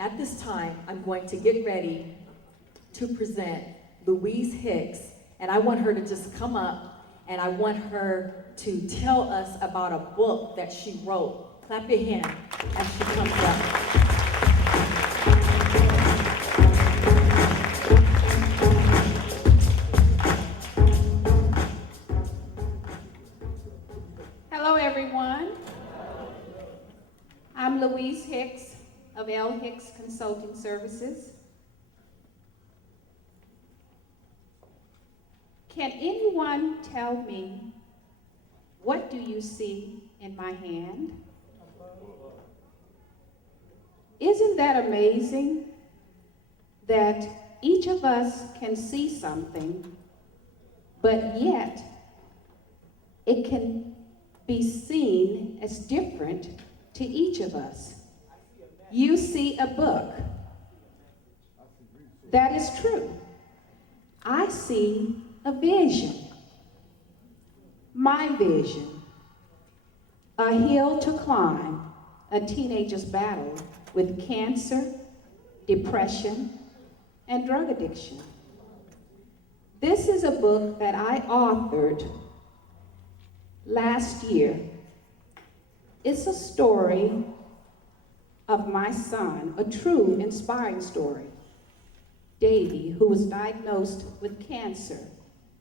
at this time, I'm going to get ready to present Louise Hicks, and I want her to just come up, and I want her to tell us about a book that she wrote. Clap your hand as she comes up. Hello, everyone. I'm Louise Hicks of L. Hicks Consulting Services. Can anyone tell me, what do you see in my hand? Isn't that amazing that each of us can see something, but yet it can be seen as different to each of us? You see a book. That is true. I see a vision. My vision. A hill to climb, a teenager's battle with cancer, depression, and drug addiction. This is a book that I authored last year. It's a story of my son, a true inspiring story. Davy, who was diagnosed with cancer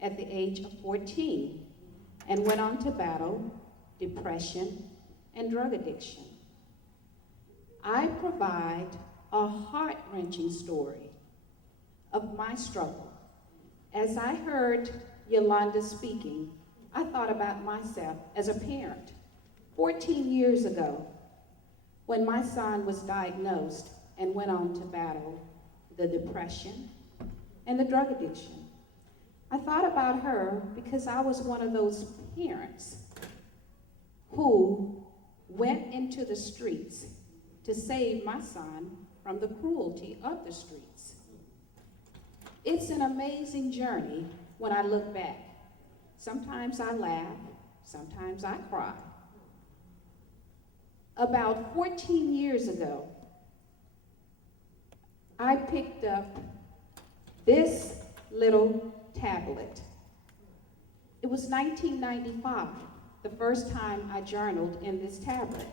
at the age of 14 and went on to battle depression and drug addiction. I provide a heart-wrenching story of my struggle. As I heard Yolanda speaking, I thought about myself as a parent. 14 years ago, when my son was diagnosed and went on to battle the depression and the drug addiction, I thought about her because I was one of those parents who went into the streets to save my son from the cruelty of the streets. It's an amazing journey when I look back. Sometimes I laugh, sometimes I cry. About 14 years ago, I picked up this little tablet. It was 1995, the first time I journaled in this tablet.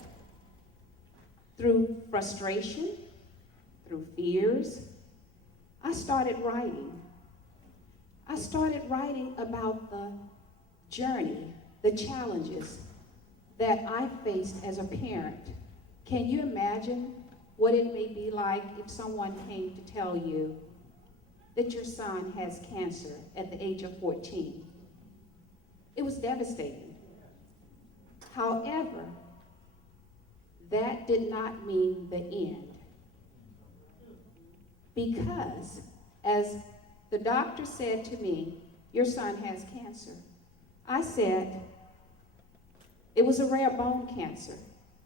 Through frustration, through fears, I started writing. I started writing about the journey, the challenges that I faced as a parent. Can you imagine what it may be like if someone came to tell you that your son has cancer at the age of 14? It was devastating. However, that did not mean the end. Because, as the doctor said to me, your son has cancer, I said, it was a rare bone cancer,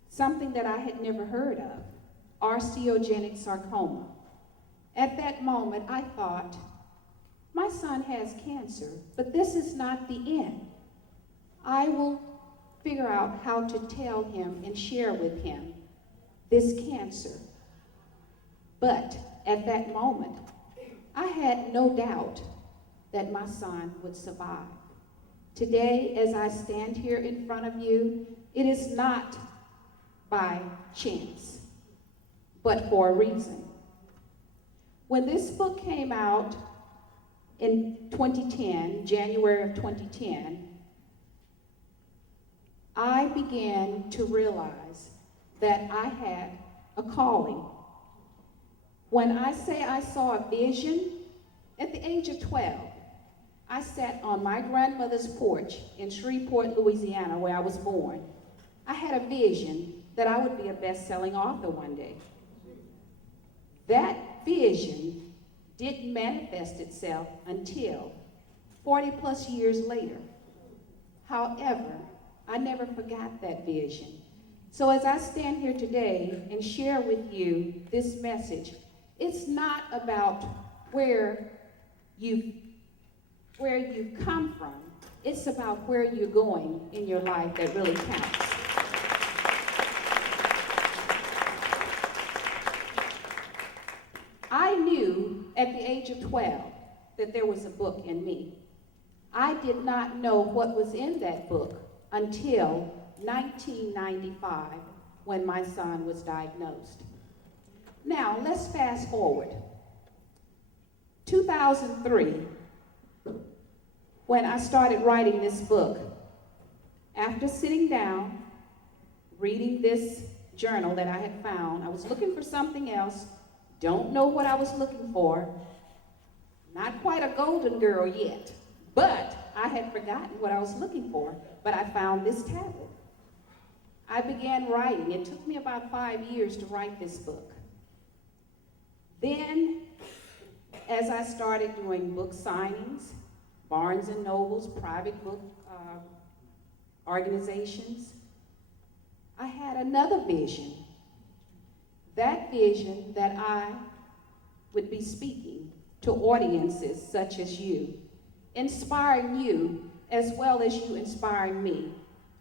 something that I had never heard of, osteogenic sarcoma. At that moment, I thought, my son has cancer, but this is not the end. I will figure out how to tell him and share with him this cancer. But at that moment, I had no doubt that my son would survive. Today, as I stand here in front of you, it is not by chance, but for a reason. When this book came out in 2010, January of 2010, I began to realize that I had a calling. When I say I saw a vision, at the age of 12, I sat on my grandmother's porch in Shreveport, Louisiana, where I was born. I had a vision that I would be a best-selling author one day. That vision didn't manifest itself until 40 plus years later. However, I never forgot that vision. So as I stand here today and share with you this message, it's not about where you've come from. It's about where you're going in your life that really counts. I knew at the age of 12 that there was a book in me. I did not know what was in that book until 1995 when my son was diagnosed. Now, let's fast forward. 2003, when I started writing this book, after sitting down, reading this journal that I had found, I was looking for something else, don't know what I was looking for, not quite a golden girl yet, but I had forgotten what I was looking for, but I found this tablet. I began writing. It took me about 5 years to write this book. Then, as I started doing book signings, Barnes and Nobles, private book organizations, I had another vision. That vision that I would be speaking to audiences such as you, inspiring you as well as you inspiring me.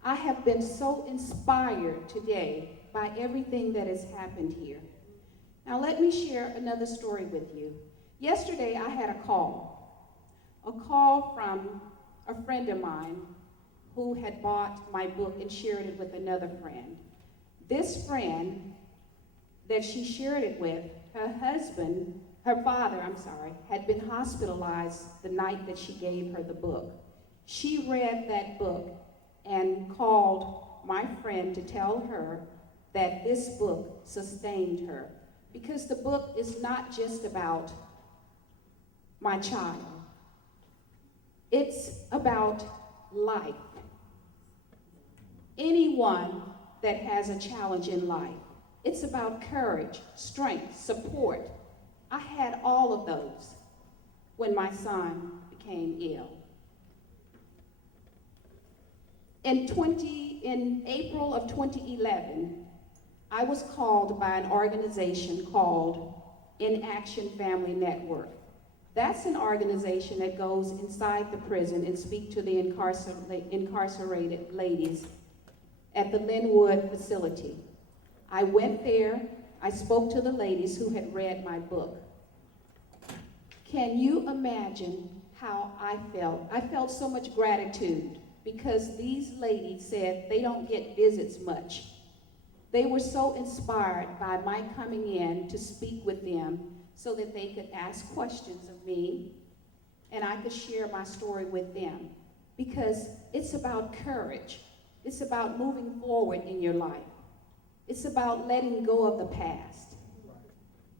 I have been so inspired today by everything that has happened here. Now let me share another story with you. Yesterday I had a call from a friend of mine who had bought my book and shared it with another friend. This friend that she shared it with, her father, had been hospitalized the night that she gave her the book. She read that book and called my friend to tell her that this book sustained her. Because the book is not just about my child. It's about life. Anyone that has a challenge in life. It's about courage, strength, support. I had all of those when my son became ill. In April of 2011, I was called by an organization called In Action Family Network. That's an organization that goes inside the prison and speak to the incarcerated ladies at the Linwood facility. I went there, I spoke to the ladies who had read my book. Can you imagine how I felt? I felt so much gratitude because these ladies said they don't get visits much. They were so inspired by my coming in to speak with them so that they could ask questions of me and I could share my story with them. Because it's about courage. It's about moving forward in your life. It's about letting go of the past.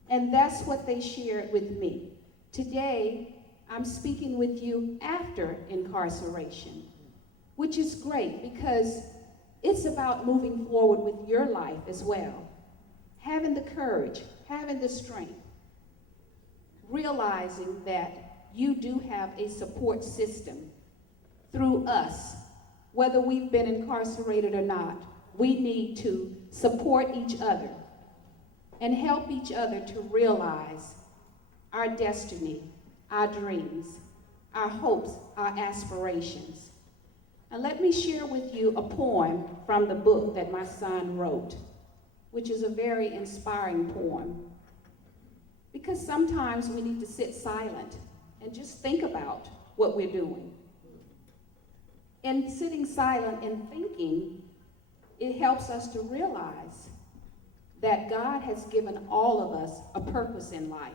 And that's what they shared with me. Today, I'm speaking with you after incarceration, which is great because it's about moving forward with your life as well. Having the courage, having the strength, realizing that you do have a support system through us. Whether we've been incarcerated or not, we need to support each other and help each other to realize our destiny, our dreams, our hopes, our aspirations. And let me share with you a poem from the book that my son wrote, which is a very inspiring poem. Because sometimes we need to sit silent and just think about what we're doing. And sitting silent and thinking, it helps us to realize that God has given all of us a purpose in life,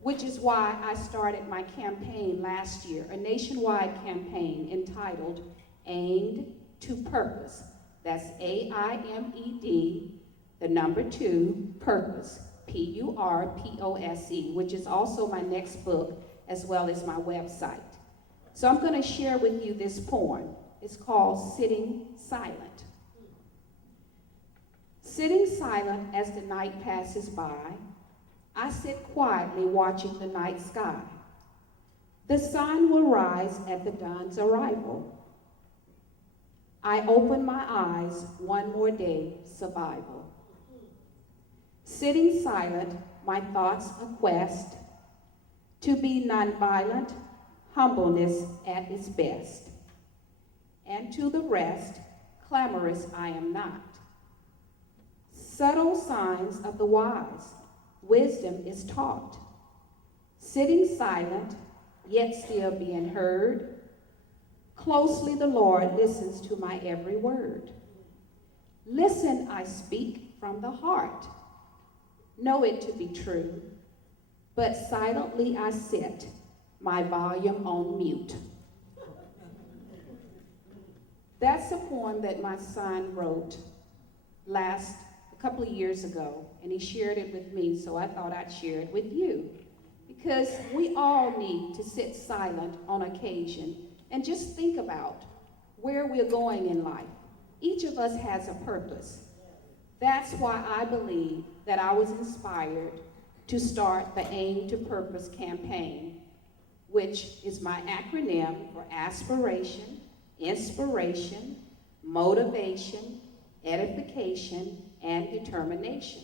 which is why I started my campaign last year, a nationwide campaign entitled Aimed to Purpose. That's AIMED, the number 2, purpose, PURPOSE, which is also my next book as well as my website. So I'm going to share with you this poem. It's called Sitting Silent. Sitting silent as the night passes by, I sit quietly watching the night sky. The sun will rise at the dawn's arrival. I open my eyes, one more day, survival. Sitting silent, my thoughts a quest to be nonviolent, humbleness at its best. And to the rest, clamorous I am not. Subtle signs of the wise, wisdom is taught. Sitting silent, yet still being heard, closely the Lord listens to my every word. Listen, I speak from the heart. Know it to be true, but silently I sit, my volume on mute. That's a poem that my son wrote a couple of years ago, and he shared it with me, so I thought I'd share it with you. Because we all need to sit silent on occasion and just think about where we're going in life. Each of us has a purpose. That's why I believe that I was inspired to start the Aim to Purpose campaign, which is my acronym for aspiration, inspiration, motivation, edification, and determination.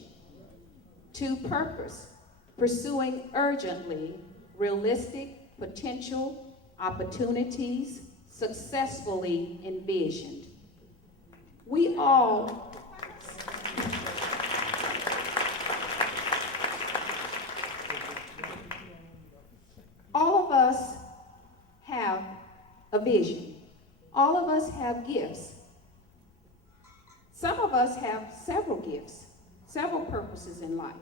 To purpose, pursuing urgently realistic potential opportunities successfully envisioned. We all of us have a vision. All of us have gifts. Some of us have several gifts, several purposes in life.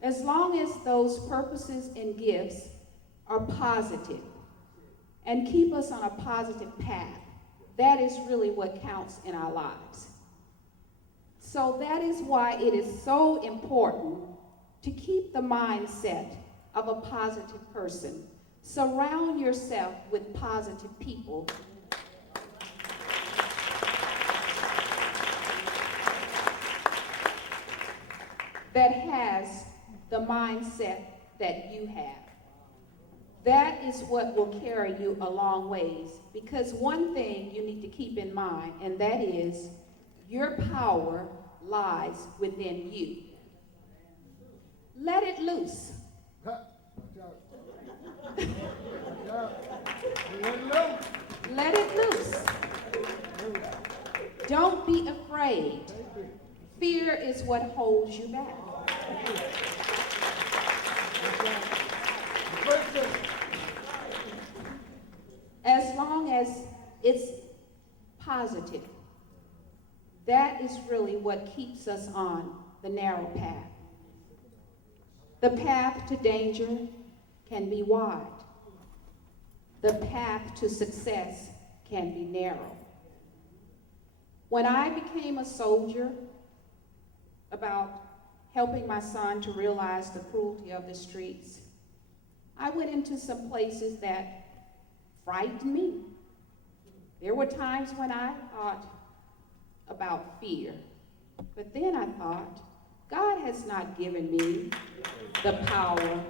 As long as those purposes and gifts are positive and keep us on a positive path, that is really what counts in our lives. So that is why it is so important to keep the mindset of a positive person. Surround yourself with positive people. That has the mindset that you have. That is what will carry you a long ways. Because one thing you need to keep in mind, and that is your power lies within you. Let it loose. Let it loose. Don't be afraid. Fear is what holds you back. As long as it's positive, that is really what keeps us on the narrow path. The path to danger can be wide. The path to success can be narrow. When I became a soldier, about helping my son to realize the cruelty of the streets, I went into some places that frightened me. There were times when I thought about fear, but then I thought, God has not given me the power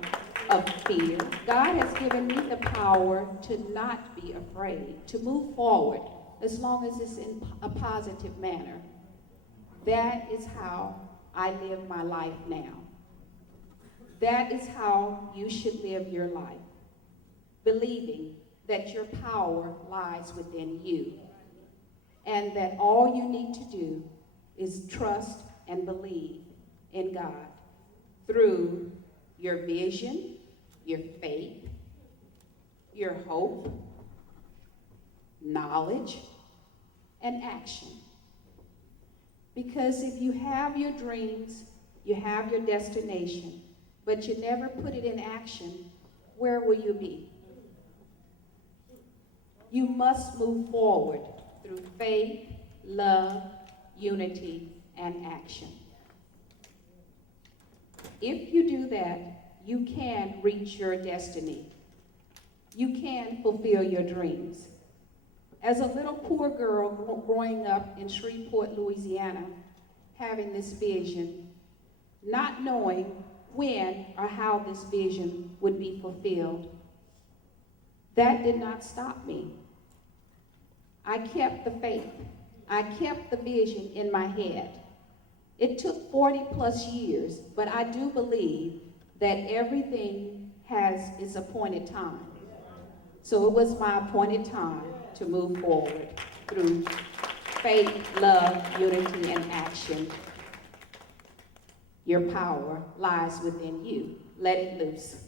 of fear. God has given me the power to not be afraid, to move forward as long as it's in a positive manner. That is how I live my life now. That is how you should live your life, believing that your power lies within you, and that all you need to do is trust and believe in God through your vision, your faith, your hope, knowledge, and action. Because if you have your dreams, you have your destination, but you never put it in action, where will you be? You must move forward through faith, love, unity, and action. If you do that, you can reach your destiny. You can fulfill your dreams. As a little poor girl growing up in Shreveport, Louisiana, having this vision, not knowing when or how this vision would be fulfilled, that did not stop me. I kept the faith. I kept the vision in my head. It took 40 plus years, but I do believe that everything has its appointed time. So it was my appointed time to move forward through faith, love, unity, and action. Your power lies within you. Let it loose.